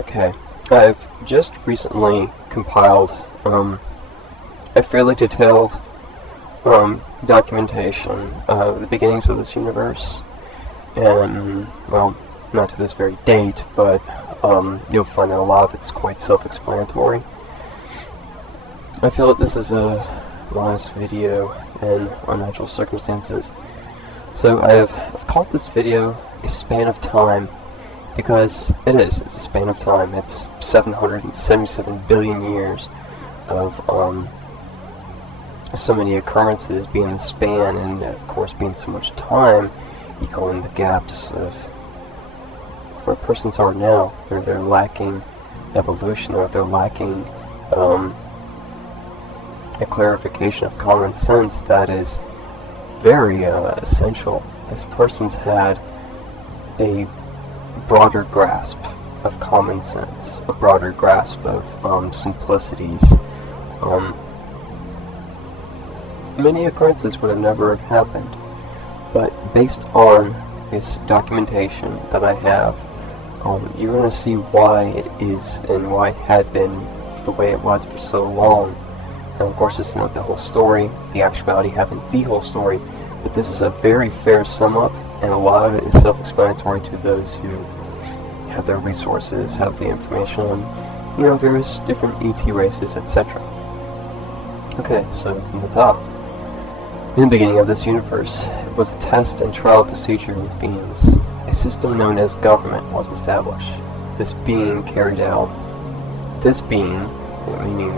Okay, I've just recently compiled a fairly detailed documentation of the beginnings of this universe, and, well, not to this very date, but you'll find that a lot of it's quite self-explanatory. I feel that this is a last video in unnatural circumstances, so I've called this video a span of time, because it's a span of time. It's 777 billion years of so many occurrences being the span, and of course being so much time equaling the gaps of where persons are now. They're lacking evolution, or they're lacking a clarification of common sense that is very essential. If persons had a broader grasp of common sense, a broader grasp of simplicities, many occurrences would have never have happened. But based on this documentation that I have, you're going to see why it is and why it had been the way it was for so long. And of course, this is not the whole story. The actuality haven't the whole story, but this is a very fair sum up, and a lot of it is self-explanatory to those who have their resources, have the information on, various different ET races, etc. Okay, so from the top. In the beginning of this universe, it was a test and trial procedure with beings. A system known as government was established. This being, meaning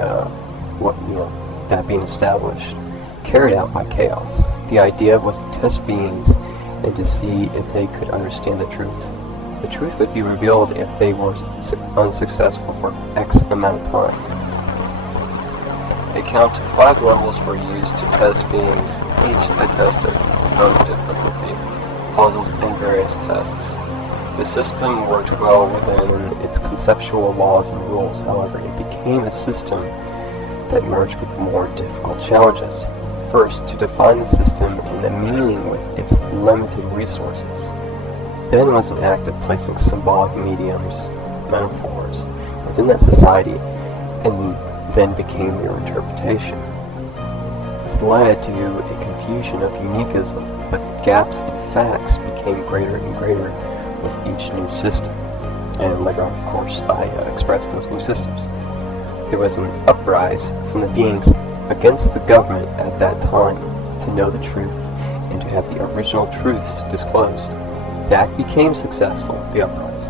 that being established, carried out by chaos. The idea was to test beings and to see if they could understand the truth. The truth would be revealed if they were unsuccessful for X amount of time. A count of 5 levels were used to test beings, each attested of difficulty, puzzles, and various tests. The system worked well within its conceptual laws and rules. However, it became a system that merged with more difficult challenges. First, to define the system and the meaning with its limited resources. Then was an act of placing symbolic mediums, metaphors, within that society, and then became your interpretation. This led to a confusion of uniquism, but gaps in facts became greater and greater with each new system. And later on, of course, I expressed those new systems. There was an uprise from the beings against the government at that time to know the truth and to have the original truths disclosed. That became successful, the uprise.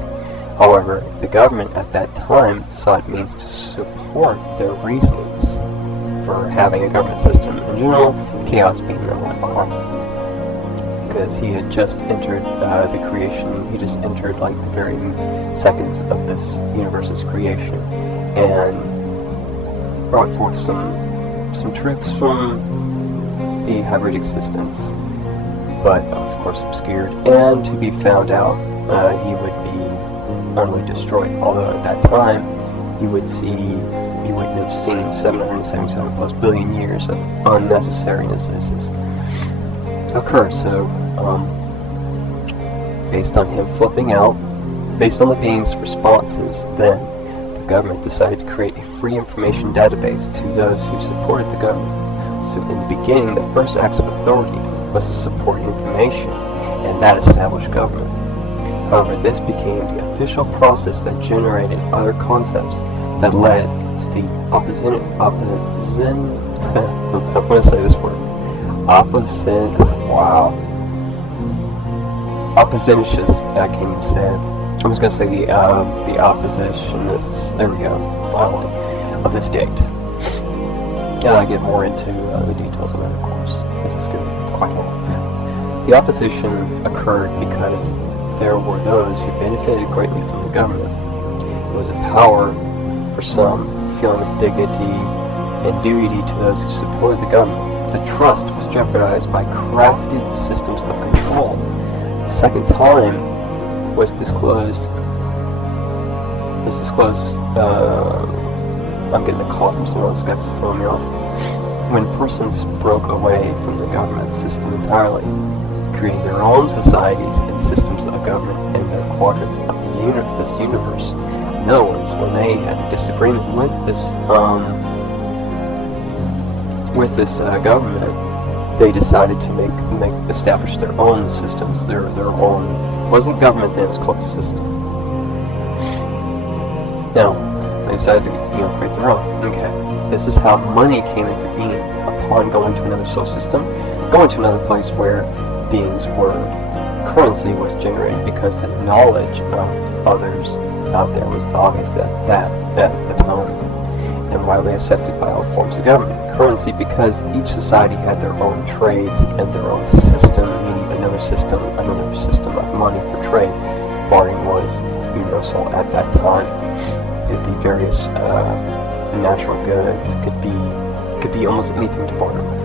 However, the government at that time sought means to support their reasonings for having a government system. In general, chaos being the one behind it. Because he had just entered the creation, he just entered like the very seconds of this universe's creation, and brought forth some truths from the hybrid existence, but of course obscured, and to be found out, he would be utterly destroyed. Although at that time, you wouldn't have seen 777 plus billion years of unnecessariness occur. So, based on him flipping out, based on the being's responses, then the government decided to create a free information database to those who supported the government. So in the beginning, the first acts of authority was to support information, and that established government. However, this became the official process that generated other concepts that led to the I'm going to say this word. Oppositionists, I can't even say it. I'm just going to say the oppositionists, there we go, finally, of this date. I get more into the details of that, of course. This is going to be quite long. The opposition occurred because there were those who benefited greatly from the government. It was a power for some, a feeling of dignity and duty to those who supported the government. The trust was jeopardized by crafted systems of control. The second time was disclosed. I'm getting a call from someone. Skype's throwing me off. When persons broke away from the government system entirely, creating their own societies and systems of government in their quadrants of this universe, Netherlands, when they had a disagreement with this government, they decided to establish their own systems, their own. It wasn't government then, it was called system. Now, they decided to create their own. Okay, this is how money came into being upon going to another solar system, going to another place where beings were. Currency was generated because the knowledge of others out there was obvious at the time, and widely accepted by all forms of government. Currency because each society had their own trades and their own system, meaning another system of money for trade. Bartering was universal at that time. Could be various natural goods, could be almost anything to barter with.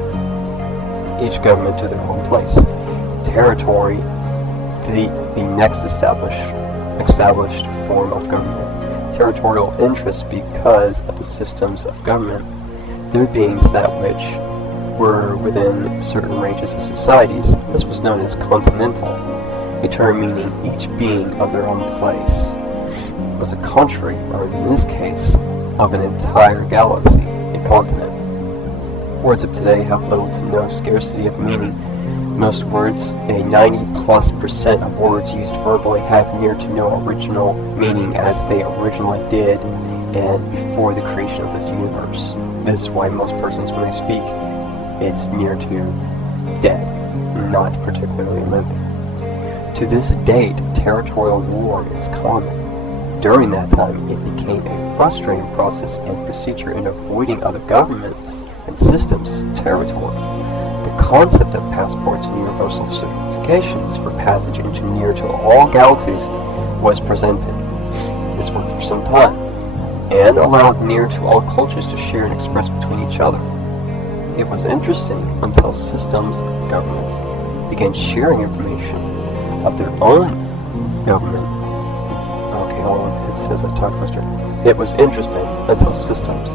Each government to their own place. Territory, the next established form of government. Territorial interests because of the systems of government. There beings that which were within certain ranges of societies. This was known as continental, a term meaning each being of their own place. Was a country, or in this case, of an entire galaxy, a continent. Words of today have little to no scarcity of meaning. Most words, a 90+% of words used verbally, have near to no original meaning as they originally did and before the creation of this universe. This is why most persons, when they speak, it's near to dead, not particularly living. To this date, territorial war is common. During that time, it became a frustrating process and procedure in avoiding other governments and systems' territory. The concept of passports and universal certifications for passage into near to all galaxies was presented. This worked for some time, and allowed near to all cultures to share and express between each other. It was interesting until systems, governments, began sharing information of their own government. Okay, hold on, it says I talked faster. It was interesting until systems,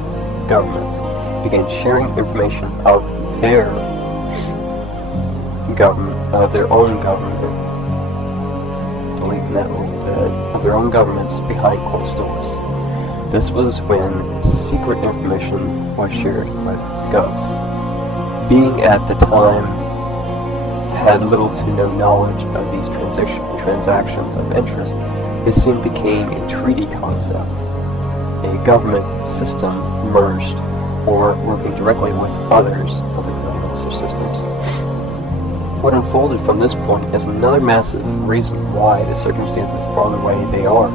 governments, began sharing information of their government, of their own government, deleting that a little bit, of their own governments behind closed doors. This was when secret information was shared with govs. Being at the time had little to no knowledge of these transactions of interest, it soon became a treaty concept. A government system merged or working directly with other governments or systems. What unfolded from this point is another massive reason why the circumstances are the way they are.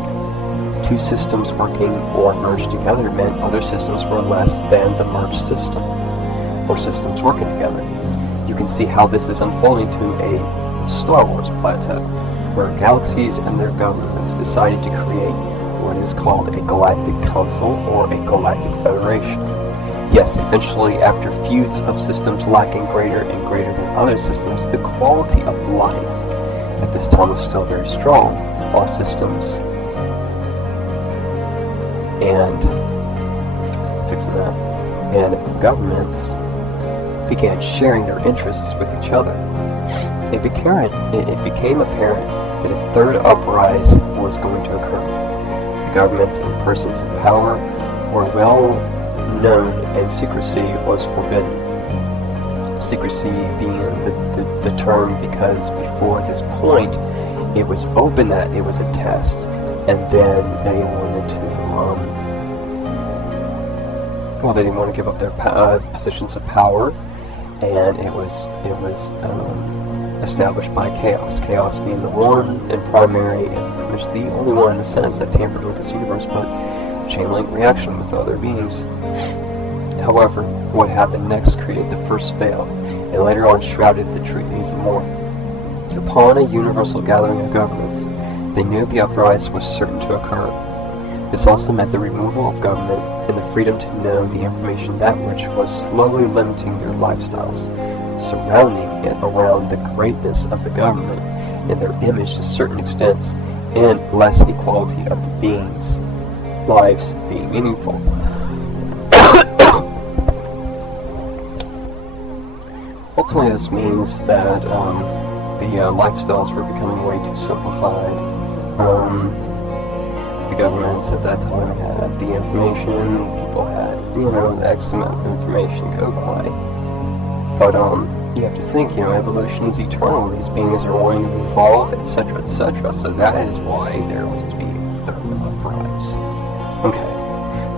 Two systems working or merged together meant other systems were less than the merged system, or systems working together. You can see how this is unfolding to a Star Wars plateau, where galaxies and their governments decided to create what is called a galactic council or a galactic federation. Yes, eventually, after feuds of systems lacking greater and greater than other systems, the quality of life at this time was still very strong. All systems and governments began sharing their interests with each other. It became apparent that a third uprising was going to occur. The governments and persons in power were well known, and secrecy was forbidden. Secrecy being the term because before this point, it was open that it was a test, and then they wanted to, they didn't want to give up their positions of power, and it was established by chaos. Chaos being the one and primary, and pretty much the only one in a sense that tampered with this universe, but chain link reaction with other beings. However, what happened next created the first veil, and later on shrouded the truth even more. Upon a universal gathering of governments, they knew the uprising was certain to occur. This also meant the removal of government and the freedom to know the information that which was slowly limiting their lifestyles, surrounding it around the greatness of the government and their image to certain extents, and less equality of the beings' lives being meaningful. Ultimately, this means that the lifestyles were becoming way too simplified. The governments at that time had the information, people had, the X amount of information go by. But, you have to think, evolution's eternal, these beings are going to evolve, etc., etc., so that is why there was to be a third uprise. Okay,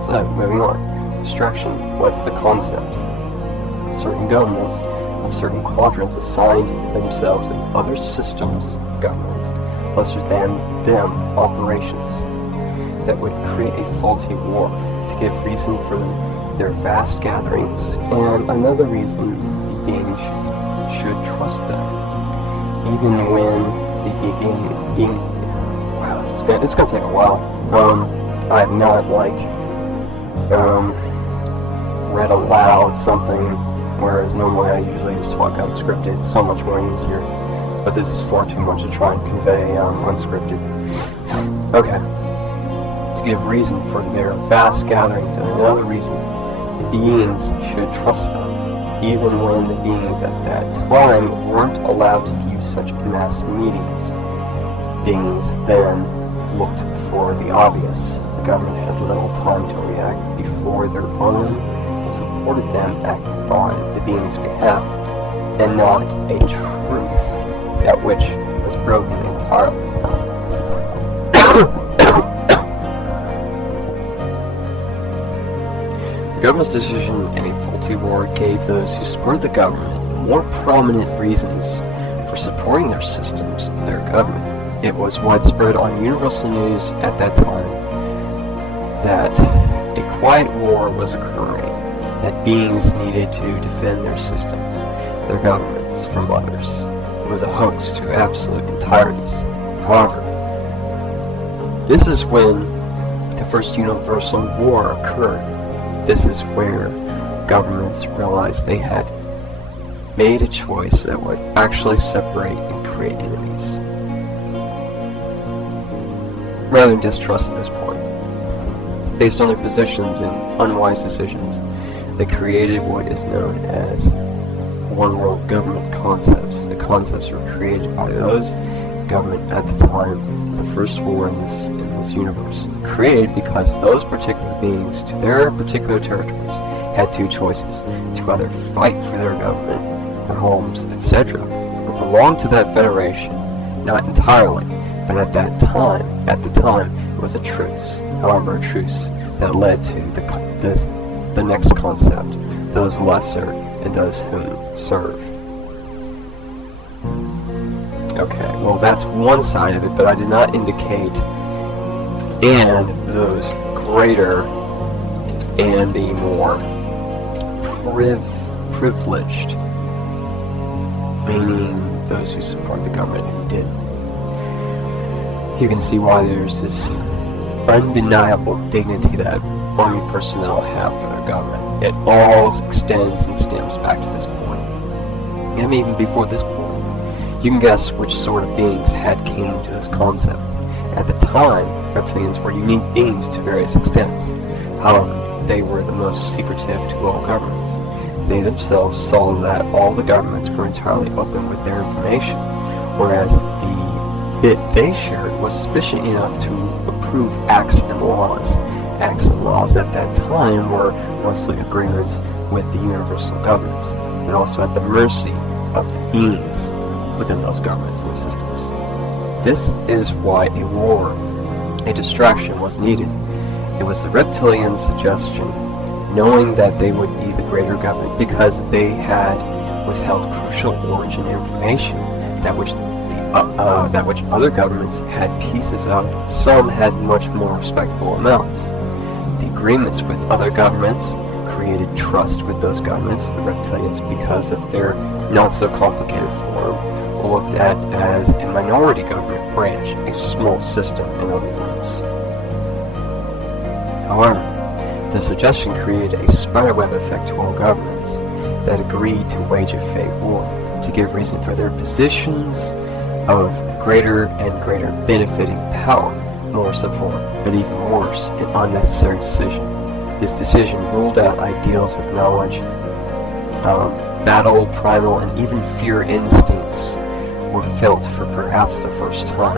so moving on. Distraction, what's the concept? Certain governments of certain quadrants assigned themselves in other systems, governments, lesser than them operations, that would create a faulty war to give reason for their vast gatherings, and another reason the beings should trust them, even when the being wow, it's gonna take a while. I've not read aloud something, whereas normally I usually just talk unscripted. It's so much more easier, but this is far too much to try and convey unscripted. Okay, to give reason for their vast gatherings, and another reason the beings should trust them, even when the beings at that time weren't allowed to view such mass meetings. Beings then looked for the obvious. The government had little time to react before their own and supported them acted on the being's behalf, and not a truth that which was broken entirely. The government's decision in a faulty war gave those who supported the government more prominent reasons for supporting their systems and their government. It was widespread on universal news at that time that a quiet war was occurring, that beings needed to defend their systems, their governments from others. It was a hoax to absolute entireties. However, this is when the first universal war occurred. This is where governments realized they had made a choice that would actually separate and create enemies, rather than distrust at this point. Based on their positions and unwise decisions, they created what is known as one world government concepts. The concepts were created by those government at the time of the first war in this universe. Created because those particular beings to their particular territories had two choices: to either fight for their government, their homes, etc., or belong to that federation. Not entirely, but at the time, it was a truce. However, a truce that led to the next concept, those lesser and those whom serve. Okay, well that's one side of it, but I did not indicate and those greater and the more privileged, meaning those who support the government who did. You can see why there's this undeniable dignity that army personnel have for their government. It all extends and stems back to this point. And even before this point, you can guess which sort of beings had came to this concept. At the time, reptilians were unique beings to various extents. However, they were the most secretive to all governments. They themselves saw that all the governments were entirely open with their information, whereas the bit they shared was sufficient enough to approve acts and laws. Acts and laws at that time were mostly agreements with the universal governments, and also at the mercy of the beings within those governments and systems. This is why a war, a distraction, was needed. It was the reptilian suggestion, knowing that they would be the greater government because they had withheld crucial origin information, that which other governments had pieces of. Some had much more respectable amounts. The agreements with other governments created trust with those governments. The reptilians, because of their not so complicated form, were looked at as a minority government branch, a small system, in other words. However, the suggestion created a spiderweb effect to all governments that agreed to wage a fake war, to give reason for their positions of greater and greater benefiting power, more support, but even worse, an unnecessary decision. This decision ruled out ideals of knowledge, battle, primal, and even fear instincts were felt for perhaps the first time.